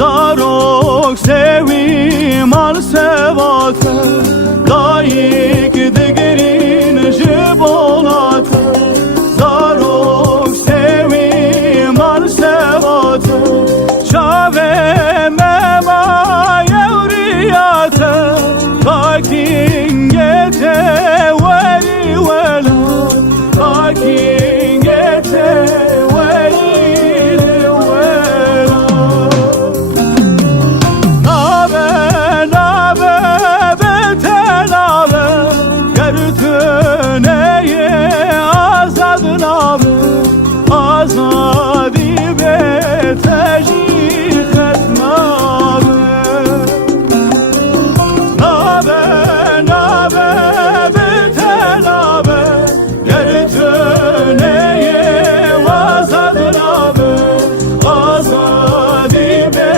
Zarok sevi mal sevate Layık digirin jibonate Zarok sevi mal sevate Çave mema yevriyate Lakin gete veli vela Lakin gete Azadi be tecih etnabe Nabe betenabe Gertöneye vazad nabe Azadi be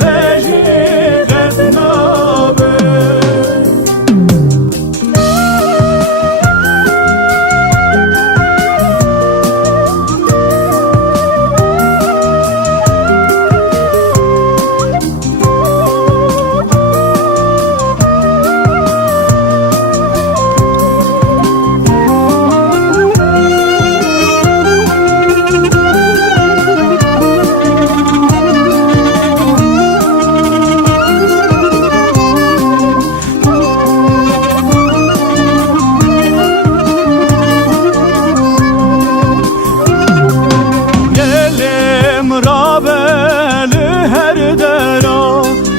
tecih etnabe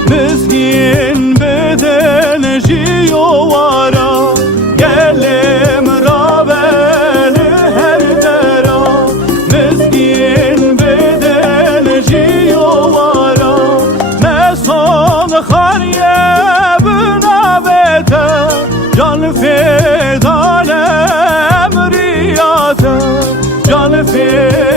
Mizgin bedel jiyovara Gelim rabeli her dera Mizgin bedel jiyovara Ne son khariye bünabete Can fedan emriyate Can fedan